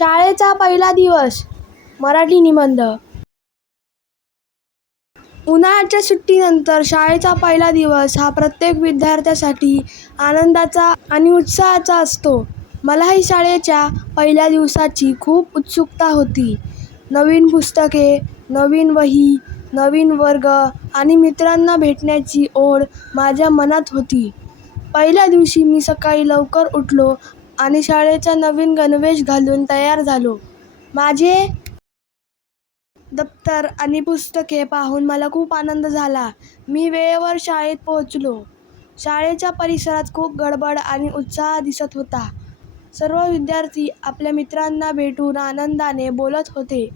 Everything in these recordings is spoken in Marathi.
शाळेचा पहिला दिवस. मराठी निबंध. उन्हाळ्याच्या सुट्टीनंतर शाळेचा पहिला दिवस हा प्रत्येक विद्यार्थ्यासाठी आनंदाचा आणि उत्साहाचा असतो. मलाही शाळेच्या पहिल्या दिवसाची खूप उत्सुकता होती. नवीन पुस्तके, नवीन वही, नवीन वर्ग आणि मित्रांना भेटण्याची ओढ माझ्या मनात होती. पहिल्या दिवशी मी सकाळी लवकर उठलो आणि शाळेचा नवीन गणवेश घालून तयार झालो. माझे दप्तर आणि पुस्तके पाहून मला खूप आनंद झाला. मी वेळेवर शाळेत पोहोचलो. शाळेच्या परिसरात खूप गडबड आणि उत्साह दिसत होता. सर्व विद्यार्थी आपल्या मित्रांना भेटून आनंदाने बोलत होते.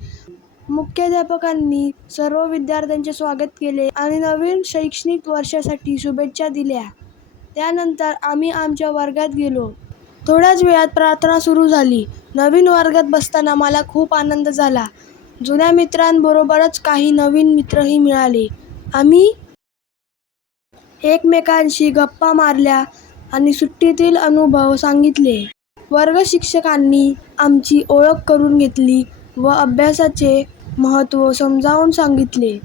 मुख्याध्यापकांनी सर्व विद्यार्थ्यांचे स्वागत केले आणि नवीन शैक्षणिक वर्षासाठी शुभेच्छा दिल्या. त्यानंतर आम्ही आमच्या वर्गात गेलो. थोड्याच वेळात प्रार्थना सुरू झाली. नवीन वर्गात बसताना मला खूप आनंद झाला. जुन्या मित्रांबरोबरच काही नवीन मित्रही मिळाले. आम्ही एकमेकांशी गप्पा मारल्या आणि सुट्टीतील अनुभव सांगितले. वर्ग शिक्षकांनी आमची ओळख करून घेतली व अभ्यासाचे महत्त्व समजावून सांगितले.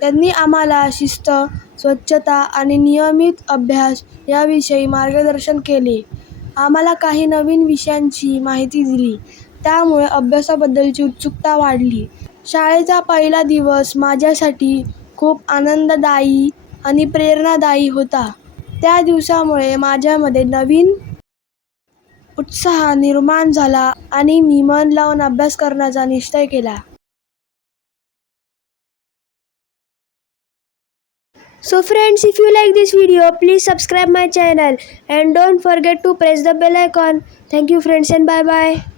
त्यांनी आम्हाला शिस्त, स्वच्छता आणि नियमित अभ्यास याविषयी मार्गदर्शन केले. आम्हाला काही नवीन विषयांची माहिती दिली. त्यामुळे अभ्यासाबद्दलची उत्सुकता वाढली. शाळेचा पहिला दिवस माझ्यासाठी खूप आनंददायी आणि प्रेरणादायी होता. त्या दिवसामुळे माझ्यामध्ये नवीन उत्साह निर्माण झाला आणि मी मन लावून अभ्यास करण्याचा निश्चय केला. So friends, if you like this video, please subscribe my channel and don't forget to press the bell icon. Thank you friends and bye bye.